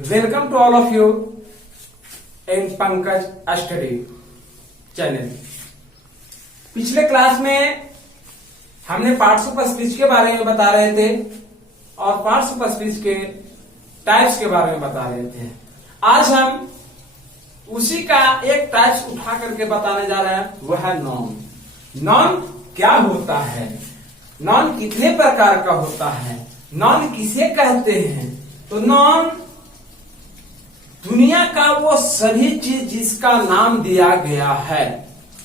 Welcome to all of you in Pankaj study channel. पिछले class में हमने पार्ट्स ऑफ स्पीच के बारे में बता रहे थे और पार्ट्स ऑफ स्पीच के टाइप्स के बारे में बता रहे थे। आज हम उसी का एक टाइप्स उठा करके बताने जा रहे हैं, वह है नॉन। नॉन क्या होता है, नॉन कितने प्रकार का होता है, नॉन किसे कहते हैं। तो नॉन दुनिया का वो सभी चीज जिसका नाम दिया गया है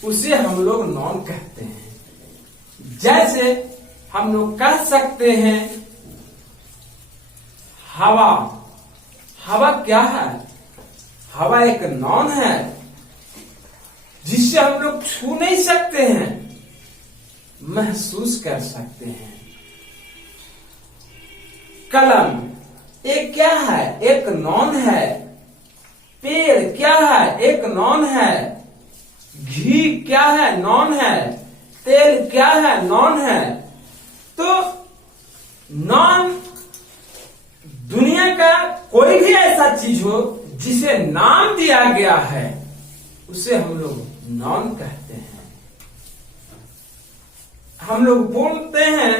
उसे हम लोग नॉन कहते हैं। जैसे हम लोग कह सकते हैं हवा। हवा क्या है? हवा एक नॉन है जिससे हम लोग छू नहीं सकते हैं, महसूस कर सकते हैं। कलम एक क्या है? एक नॉन है। पेड़ क्या है? एक नॉन है। घी क्या है? नॉन है। तेल क्या है? नॉन है। तो नॉन दुनिया का कोई भी ऐसा चीज हो जिसे नाम दिया गया है उसे हम लोग नॉन कहते हैं। हम लोग बोलते हैं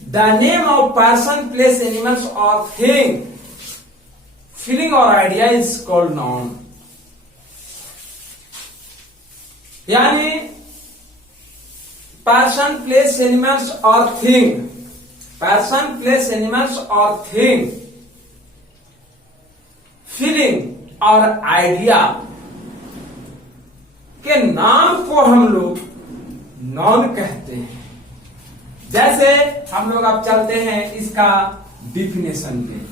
the name of person, place, animals और थिंग, फीलिंग और आइडिया इज कॉल्ड नॉन। यानी पर्सन, प्लेस, एनिमल्स और थिंग, पर्सन, प्लेस, एनिमल्स और थिंग, फीलिंग और आइडिया के नाम को हम लोग नॉन कहते हैं। जैसे हम लोग अब चलते हैं इसका डिफिनेशन पे।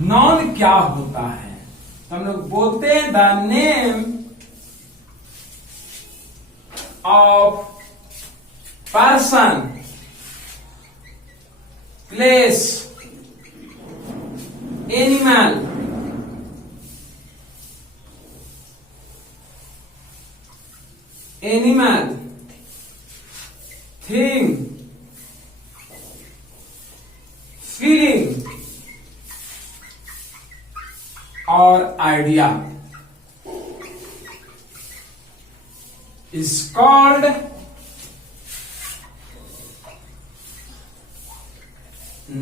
नॉन क्या होता है? तो हम लोग बोलते हैं the name of person, place, animal, thing, feeling और idea is called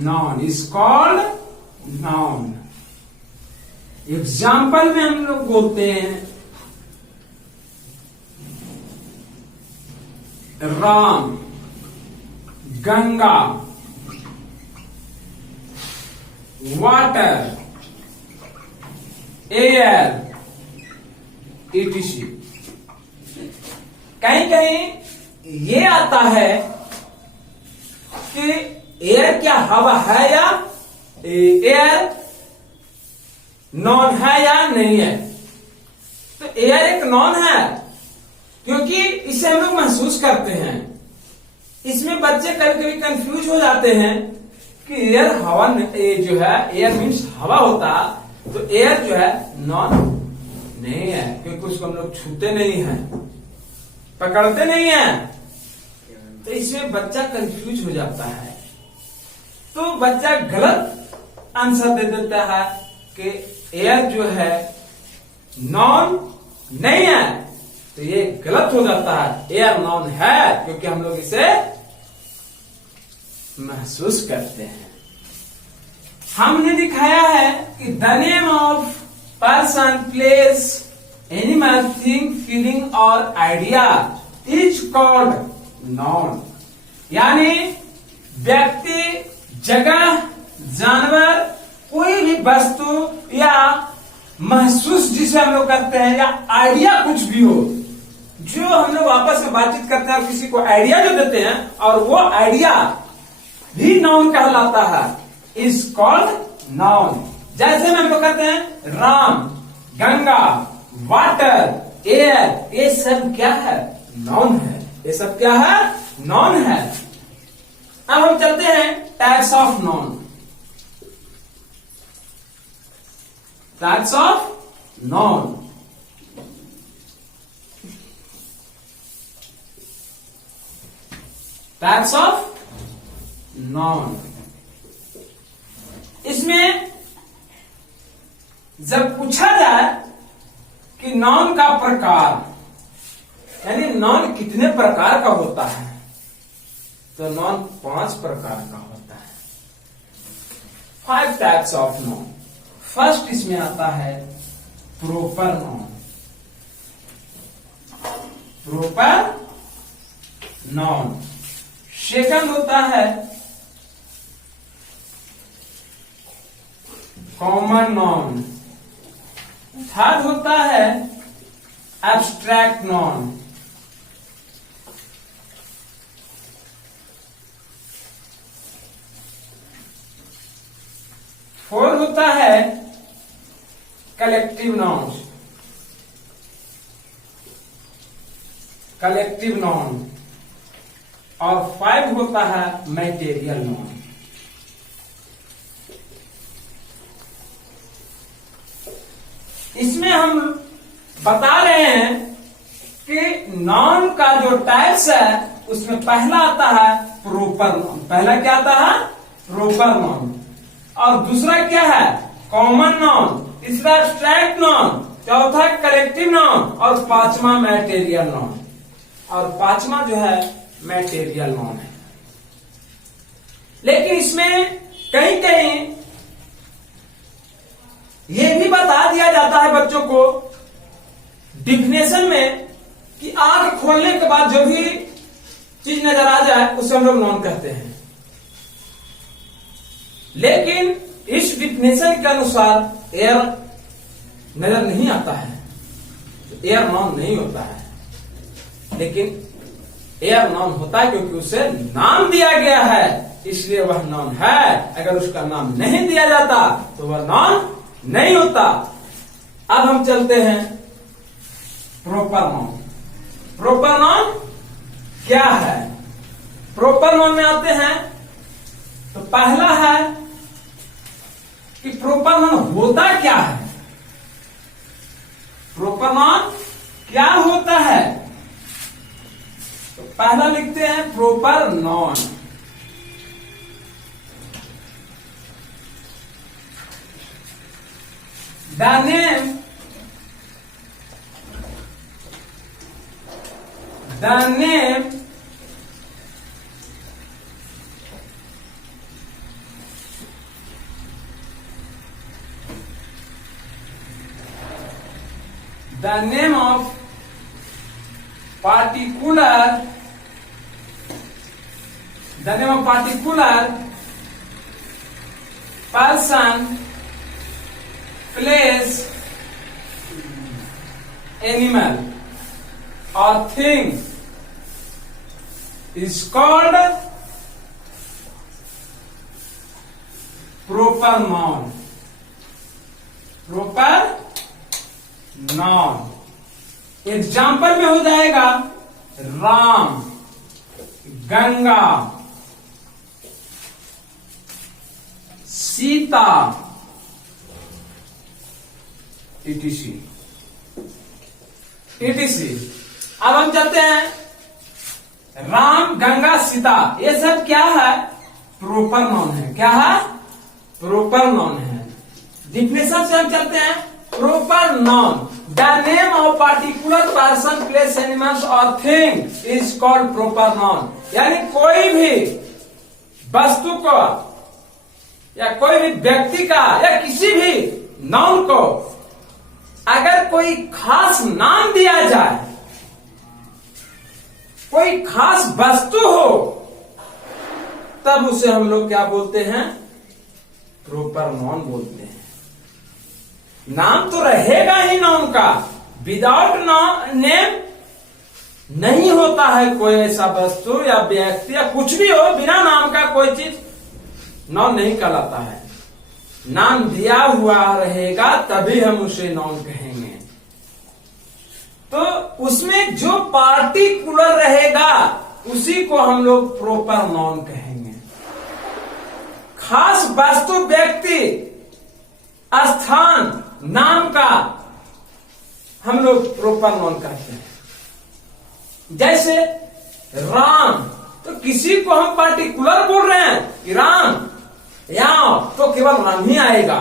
noun, is called noun। Example में हम लोग बोलते हैं Ram, Ganga, water, air, etc। कहीं कहीं ये आता है कि एयर क्या हवा है या एयर नॉन है या नहीं है। तो एयर एक नॉन है क्योंकि इसे हम लोग महसूस करते हैं। इसमें बच्चे कभी कभी कंफ्यूज हो जाते हैं कि एयर हवा जो है, एयर मीन्स हवा होता, तो एयर जो है नॉन नहीं है क्योंकि उसको हम लोग छूते नहीं हैं, पकड़ते नहीं है। तो इसमें बच्चा कंफ्यूज हो जाता है, तो बच्चा गलत आंसर दे देता है कि एयर जो है नॉन नहीं है। तो ये गलत हो जाता है, एयर नॉन है क्योंकि हम लोग इसे महसूस करते हैं। हमने दिखाया है कि the name of person, place, animal, thing, feeling और आइडिया इज कॉल्ड नॉन। यानी व्यक्ति, जगह, जानवर, कोई भी वस्तु या महसूस जिसे हम लोग करते हैं, या आइडिया कुछ भी हो जो हम लोग आपस में बातचीत करते हैं और किसी को आइडिया जो देते हैं और वो आइडिया भी नॉन कहलाता है, इज कॉल्ड नॉन। जैसे हम लोग कहते हैं राम, गंगा, वाटर, एयर, ये सब क्या है? नॉन है। ये सब क्या है? नॉन है। अब हम चलते हैं types of non. Types of non. Types of non. जब पूछा जाए कि नाउन का प्रकार, यानी नाउन कितने प्रकार का होता है, तो नाउन 5 प्रकार का होता है। 5 टाइप्स ऑफ नाउन। फर्स्ट इसमें आता है proper noun. Proper noun. Second होता है कॉमन नाउन। थर्ड होता है एब्स्ट्रैक्ट नाउन। फोर्थ होता है कलेक्टिव नाउन। Collective noun. और 5 होता है मैटेरियल नाउन। इसमें हम बता रहे हैं कि नाउन का जो टाइप्स है उसमें पहला आता है प्रोपर नाउन। पहला क्या आता है? Proper noun. और दूसरा क्या है? Common noun. तीसरा एब्स्ट्रैक्ट नाउन। चौथा कलेक्टिव नाउन। और 5वां मैटेरियल नाउन। और 5वां जो है मैटेरियल नाउन है। लेकिन इसमें कहीं कहीं यह भी बता दिया जाता है बच्चों को डिफिनेशन में कि आंख खोलने के बाद जो भी चीज नजर आ जाए उसे हम लोग नाउन कहते हैं। लेकिन इस डिफिनेशन के अनुसार एयर नजर नहीं आता है, तो एयर नाउन नहीं होता है। लेकिन एयर नाउन होता है क्योंकि उसे नाम दिया गया है, इसलिए वह नाउन है। अगर उसका नाम नहीं दिया जाता तो वह नाउन नहीं होता। अब हम चलते हैं प्रॉपर नाउन। प्रॉपर नाउन क्या है? प्रॉपर नाउन में आते हैं तो पहला है कि प्रॉपर नाउन होता क्या है। प्रॉपर नाउन क्या होता है? तो पहला लिखते हैं proper noun. The name of particular person, place, animal or thing is called proper noun. proper noun example में हो जाएगा राम, गंगा, सीता, etc. अब हम चलते हैं राम, गंगा, सीता, ये सब क्या है? प्रॉपर नाउन है। क्या है? प्रॉपर नाउन है। डिफिनेशन से हम चलते हैं proper noun. The name of particular person, place, animals और thing is called proper noun. यानी कोई भी वस्तु को या कोई भी व्यक्ति का या किसी भी नाउन को अगर कोई खास नाम दिया जाए, कोई खास वस्तु हो, तब उसे हम लोग क्या बोलते हैं? प्रॉपर नाउन बोलते हैं। नाम तो रहेगा ही नाउन का। विदाउट नेम नहीं होता है कोई ऐसा वस्तु या व्यक्ति या कुछ भी हो, बिना नाम का कोई चीज नाउन नहीं कहलाता है। नाम दिया हुआ रहेगा तभी हम उसे नाउन कहेंगे। तो उसमें जो पार्टिकुलर रहेगा उसी को हम लोग प्रॉपर नाउन कहेंगे। खास वस्तु, व्यक्ति, स्थान, नाम का हम लोग प्रॉपर नाउन कहते हैं। जैसे राम, तो किसी को हम पार्टिकुलर बोल रहे हैं कि राम यहाँ, तो केवल राम ही आएगा।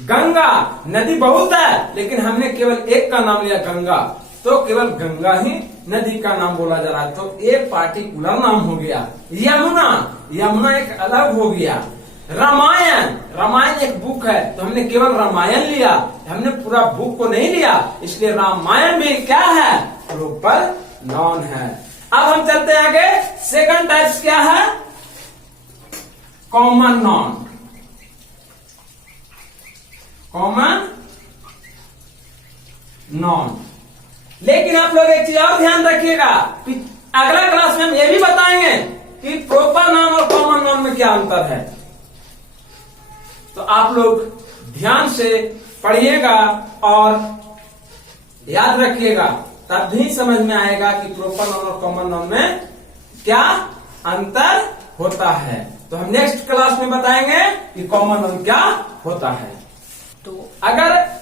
गंगा, नदी बहुत है लेकिन हमने केवल एक का नाम लिया गंगा, तो केवल गंगा ही नदी का नाम बोला जा रहा है, तो एक पार्टिकुलर नाम हो गया। यमुना, यमुना एक अलग हो गया। रामायण, रामायण एक बुक है तो हमने केवल रामायण लिया, हमने पूरा बुक को नहीं लिया, इसलिए रामायण भी क्या है, प्रॉपर नॉन है। अब हम चलते हैं आगे। सेकंड टाइप्स क्या है, कॉमन नॉन, कॉमन नॉन। लेकिन आप लोग एक चीज और ध्यान रखिएगा, अगला क्लास में हम ये भी बताएंगे कि प्रॉपर नॉन और कॉमन नॉन में क्या अंतर है, तो आप लोग ध्यान से पढ़िएगा और याद रखिएगा, तब भी समझ में आएगा कि प्रॉपर नॉन और कॉमन नॉन में क्या अंतर होता है। तो हम नेक्स्ट क्लास में बताएंगे कि कॉमन नॉन क्या होता है। तो अगर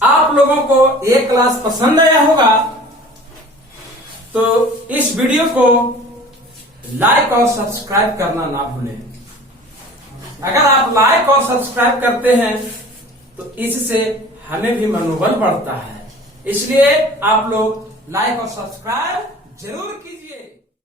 आप लोगों को ये क्लास पसंद आया होगा तो इस वीडियो को लाइक और सब्सक्राइब करना ना भूलें। अगर आप लाइक और सब्सक्राइब करते हैं तो इससे हमें भी मनोबल बढ़ता है, इसलिए आप लोग लाइक और सब्सक्राइब जरूर कीजिए।